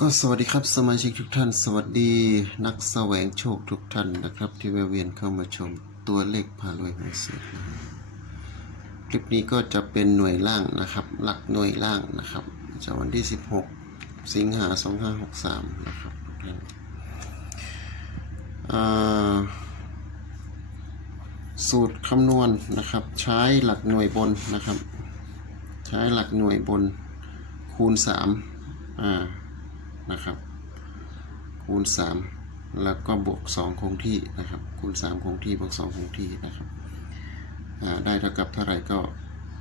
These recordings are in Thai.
ก็สวัสดีครับสมาชิกทุกท่าน สวัสดีนักแสวงโชคทุกท่านนะครับ ที่แวะเวียนเข้ามาชมตัวเลขพารวยหวยเสือคลิปนี้ก็จะเป็นหน่วยล่างนะครับ หลักหน่วยล่างนะครับจะวันที่ 16 สิงหา 2563 นะครับทุกท่านสูตรคำนวณนะครับ ใช้หลักหน่วยบนนะครับ ใช้หลักหน่วยบนคูณ 3 อ่า นะครับ คูณ 3 แล้วก็บวก 2 คงที่นะครับ คูณ 3 คงที่บวก 2 คงที่นะครับได้เท่ากับเท่าไหร่ก็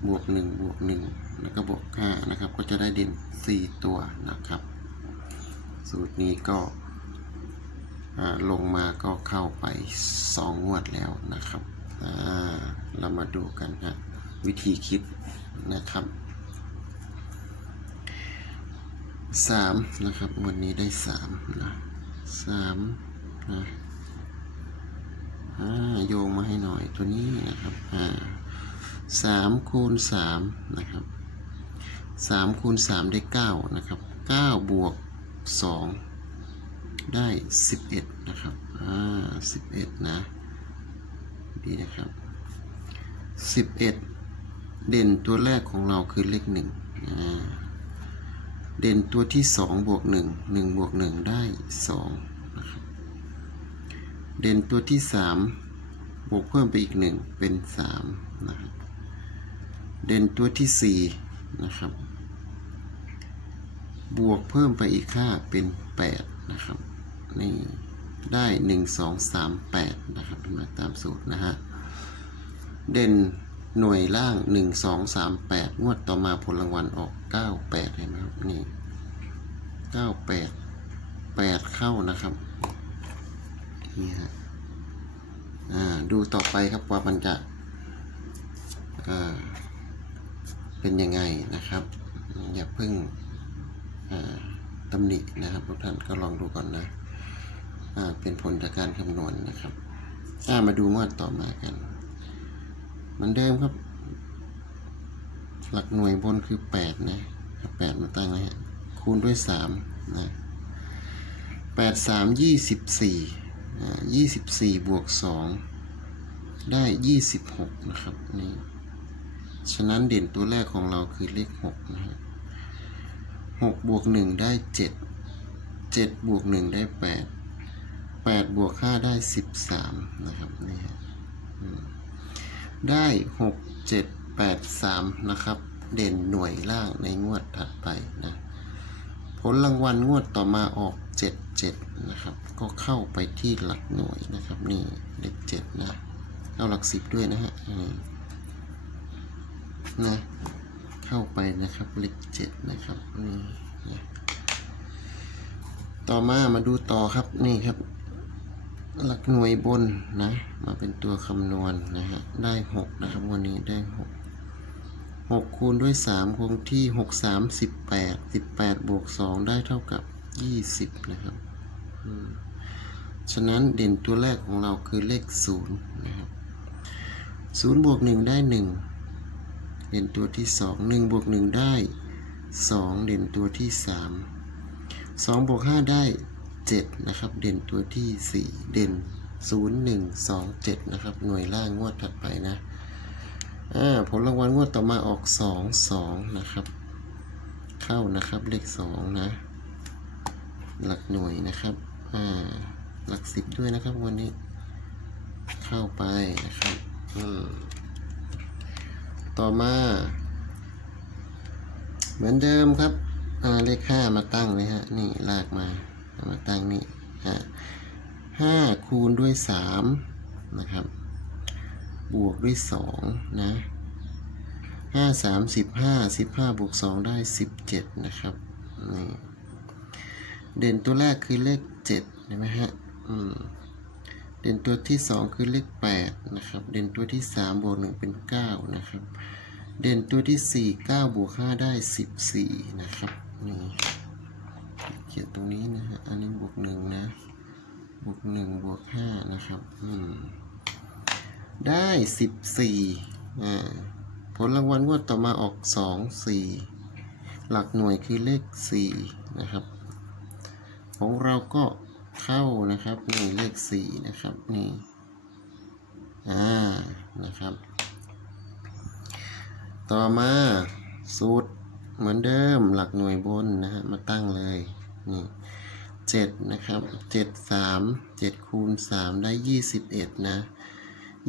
บวก 1 บวก 1 แล้วก็บวก 5 นะครับ ก็จะได้เด่น 4 ตัวนะครับ สูตรนี้ก็ลงมาก็เข้าไป 2 งวดแล้วนะครับเรามาดูกันฮะวิธีคิดนะครับ สามนะครับ วันนี้ได้สามนะสามนะอ่าโยงมาให้หน่อยตัวนี้นะครับอ่าสามคูณสามนะครับสามคูณสามได้เก้านะครับเก้าบวกสองได้สิบเอ็ดนะครับอ่าสิบเอ็ดนะดีนะครับสิบเอ็ดเด่นตัวแรกของเราคือเลขหนึ่งอ่า เด่นตัวที่สองบวกหนึ่งหนึ่งบวกหนึ่งได้สองนะครับเด่นตัวที่สามบวกเพิ่มไปอีกหนึ่งเป็นสามนะครับเด่นตัวที่สี่นะครับบวกเพิ่มไปอีกค่าเป็นแปดนะครับนี่ได้หนึ่งสองสามแปดนะครับมาตามสูตรนะฮะเด่น หน่วยล่าง 1 2 3 8 งวดต่อมาผลรางวัลออก 98 เห็นไหมครับ นี่ 98 8 เข้านะครับ นี่ฮะ อ่า ดูต่อไปครับว่ามันจะ อ่า เป็นยังไงนะครับ อย่าเพิ่ง อ่าตำหนินะครับทุกท่านก็ลองดูก่อนนะ อ่า เป็นผลจากการคำนวณนะครับ อ่า มาดูงวดต่อมากัน มือนเดิมครับ หลักหน่วยบนคือแปดนะแปดมาตั้งนะฮะ คูณด้วยสามนะแปดสามยี่สิบสี่ยี่สิบสี่บวกสองได้ยี่สิบหกนะครับนี่ฉะนั้นเด่นตัวแรกของเราคือเลขหกนะฮะหกบวกหนึ่งได้เจ็ดเจ็ดบวกหนึ่งได้แปดแปดบวกห้าได้สิบสามนะครับนี่ฮะ ได้หกเจ็ดแปดสามนะครับ เด่นหน่วยล่างในงวดถัดไปนะ ผลรางวัลงวดต่อมาออกเจ็ดเจ็ดนะครับ ก็เข้าไปที่หลักหน่วยนะครับ นี่เลขเจ็ดนะ เอาหลักสิบด้วยนะฮะนะ เข้าไปนะครับเลขเจ็ดนะครับนี่นะต่อมามาดูต่อครับนี่ครับ หลักหน่วยบนนะ มาเป็นตัวคำนวณนะฮะ ได้หกนะครับวันนี้ได้หกหกคูณด้วยสามคงที่หกสามสิบแปดสิบแปดบวกสองได้เท่ากับยี่สิบนะครับฉะนั้นเด่นตัวแรกของเราคือเลขศูนย์นะครับศูนย์บวกหนึ่งได้หนึ่งเด่นตัวที่สองหนึ่งบวกหนึ่งได้สองเด่นตัวที่สามสองบวกห้าได้ 7 นะครับ เด่นตัวที่ 4 เด่น 0 1 2 7 นะครับ หน่วยล่างงวดถัดไปนะผลรางวัลงวดต่อมาออก 2 2 นะครับ เข้านะครับเลข 2 นะ หลักหน่วยนะครับหลัก 10 ด้วยนะครับวันนี้ เข้าไปนะครับต่อมา เหมือนเดิมครับเลข 5 มาตั้งเลยฮะ นี่ลากมา มาตั้งนี่ฮะห้าคูณด้วยสามนะครับ บวกด้วยสองนะห้าสามสิบห้าสิบห้าบวกสองได้สิบเจ็ดนะครับนี่เด่นตัวแรกคือเลขเจ็ดเห็นไหมฮะอืมเด่นตัวที่สองคือเลขแปดนะครับ เด่นตัวที่สามบวกหนึ่งเป็นเก้านะครับ เด่นตัวที่สี่เก้าบวกห้าได้สิบสี่นะครับ นี่ เขียนตรงนี้นะฮะ อันนี้บวกหนึ่งนะ บวกหนึ่งบวกห้านะครับ อืม ได้สิบสี่อ่า ผลรางวัลงวดต่อมาออกสองสี่ หลักหน่วยคือเลขสี่นะครับ ของเราก็เข้านะครับนี่เลขสี่นะครับ นี่ อ่า นะครับ ต่อมาสูตร เหมือนเดิมหลักหน่วยบนนะฮะมาตั้งเลยนี่เจ็ดนะครับเจ็ดสามเจ็ดคูณสามได้ยี่สิบเอ็ดนะ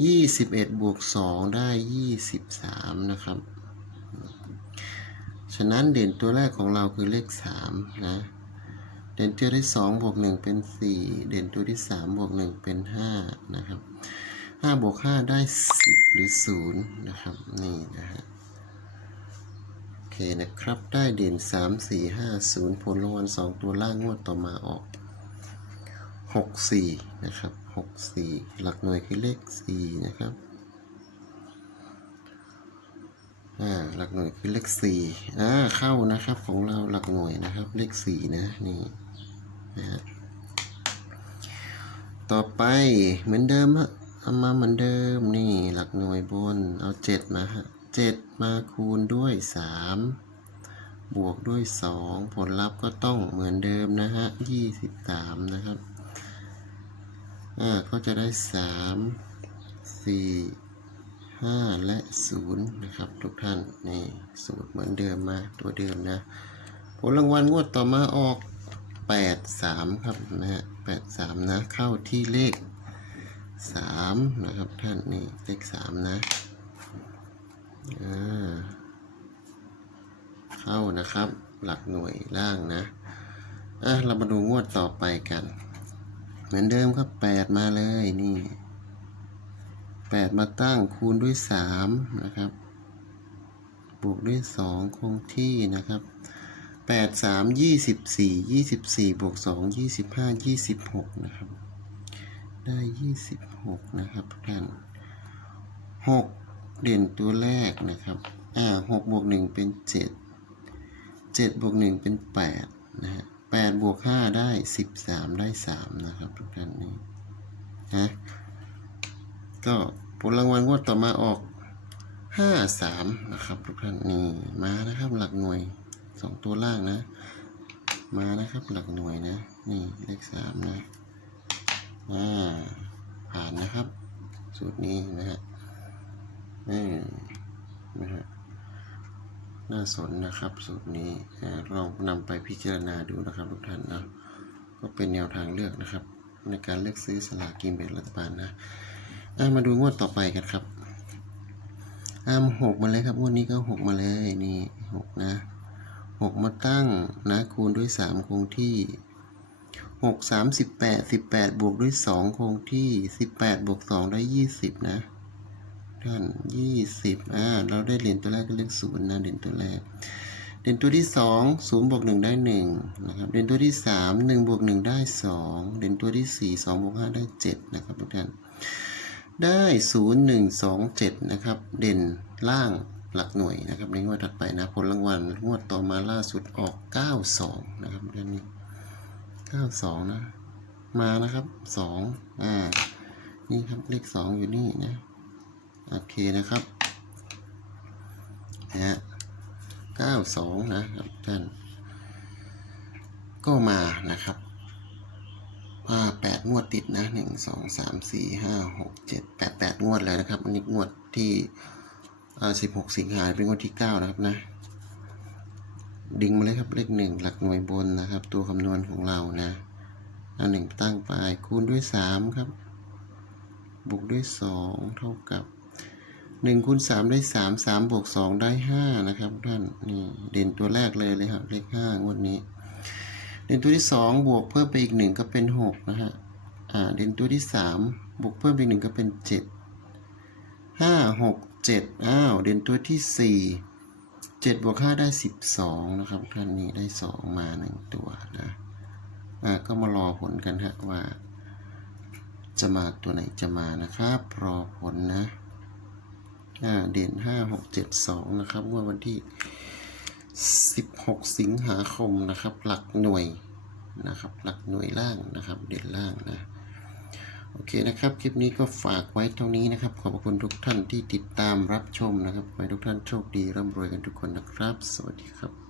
ยี่สิบเอ็ดบวกสองได้ยี่สิบสามนะครับ ฉะนั้นเด่นตัวแรกของเราคือเลขสามนะเด่นตัวที่สองบวกหนึ่งเป็นสี่เด่นตัวที่สามบวกหนึ่งเป็นห้านะครับห้าบวกห้าได้สิบหรือศูนย์นะครับนี่นะฮะ เคนะครับ ได้เด่นสามสี่ห้าศูนย์ผลรางวัลสองตัวล่างงวดต่อมาออกหกสี่นะครับหกสี่หลักหน่วยคือเลขสี่นะครับอ่าหลักหน่วยคือเลขสี่อ่า เข้านะครับของเราหลักหน่วยนะครับ เลขสี่นะ นี่นะฮะต่อไปเหมือนเดิมฮะเอามาเหมือนเดิมนี่หลักหน่วยบนเอาเจ็ดมาฮะ เจ็ดมาคูณด้วยสามบวกด้วยสองผลลัพธ์ก็ต้องเหมือนเดิมนะฮะยี่สิบสามนะครับ อ่า ก็จะได้สามสี่ห้าและศูนย์นะครับ ทุกท่าน นี่สูตรเหมือนเดิมมาตัวเดิมนะ ผลรางวัลงวดต่อมาออกแปดสามครับนะฮะแปดสามนะ เข้าที่เลขสามนะครับท่าน นี่เลขสามนะ เข้านะครับ หลักหน่วยล่างนะ อะ เรามาดูงวดต่อไปกัน เหมือนเดิมครับแปดมาเลยนี่แปดมาตั้งคูณด้วยสามนะครับ บวกด้วยสองคงที่นะครับแปดสามยี่สิบสี่ยี่สิบสี่บวกสองยี่สิบห้ายี่สิบหกนะครับ ได้ยี่สิบหกนะครับทุกท่านหก เด่นตัวแรกนะครับ อ่าหกบวกหนึ่งเป็นเจ็ดเจ็ดบวกหนึ่งเป็นแปดนะฮะแปดบวกห้าได้สิบสามได้สามนะครับทุกท่านนี่นะก็ผลรางวัลงวดต่อมาออกห้าสามนะครับทุกท่านนี่มานะครับหลักหน่วยสองตัวล่างนะ มานะครับหลักหน่วยนะ นี่เลขสามนะอ่าผ่านนะครับ สูตรนี้นะฮะ นี่นะฮะน่าสนนะครับ สูตรนี้ลองนำไปพิจารณาดูนะครับทุกท่านนะก็เป็นแนวทางเลือกนะครับ ในการเลือกซื้อสลากกินแบ่งรัฐบาลนะมาดูงวดต่อไปกันครับอ่าหกมาเลยครับงวดนี้ก็หกมาเลยนี่หกนะหกมาตั้งนะคูณด้วยสามคงที่หกสามสิบแปดสิบแปดบวกด้วยสองคงที่สิบแปดบวกสองได้ยี่สิบนะ ท่านยี่สิบอ่าเราได้เหรียญตัวแรกก็เลขศูนย์นะเหรียญตัวแรกเหรียญตัวที่สองศูนย์บวกหนึ่งได้หนึ่งนะครับเหรียญตัวที่สามหนึ่งบวกหนึ่งได้สองเหรียญตัวที่สี่สองบวกห้าได้เจ็ดนะครับทุกท่านได้ศูนย์หนึ่งสองเจ็ดนะครับเด่นล่างหลักหน่วยนะครับในงวดถัดไปนะผลรางวัลงวดต่อมาล่าสุดออก 92 นะครับเดือนนี้ 92 นะ มานะครับ 2 อ่า นี่ครับเลข 2 อยู่นี่นะ โอเคนะครับนะฮะ92นะครับท่าน ก็มานะครับอ่าแปดงวดติดนะหนึ่งสองสามสี่ห้าหกเจ็ดแปดแปดงวดเลยนะครับ อันนี้งวดที่อ่าสิบหกสิงหาเป็นวันที่เก้านะครับนะ ดึงมาเลยครับเลขหนึ่งหลักหน่วยบนนะครับ ตัวคำนวณของเรานะเอาหนึ่งตั้งไปคูณด้วยสามครับบวกด้วยสองเท่ากับ หนึ่งคูณสามได้สามสามบวกสองได้ห้านะครับท่านนี่เด่นตัวแรกเลยเลยครับเลขห้างวดนี้ เด่นตัวที่สองบวกเพิ่มไปอีกหนึ่งก็เป็นหกนะฮะอ่าเด่นตัวที่สามบวกเพิ่มไปอีกหนึ่งก็เป็นเจ็ดห้าหกเจ็ดอ้าวเด่นตัวที่สี่เจ็ดบวกห้าได้สิบสองนะครับท่านนี้ได้สองมาหนึ่งตัวนะอ่าก็มารอผลกันฮะว่า จะมาตัวไหนจะมานะครับรอผลนะ อ่าเด่นห้าหกเจ็ดสองนะครับงวดวันที่สิบหกสิงหาคมนะครับ หลักหน่วยนะครับ หลักหน่วยล่างนะครับ เด่นล่างนะโอเคนะครับ คลิปนี้ก็ฝากไว้เท่านี้นะครับ ขอบคุณทุกท่านที่ติดตามรับชมนะครับ ขอให้ทุกท่านโชคดีร่ำรวยกันทุกคนนะครับ สวัสดีครับ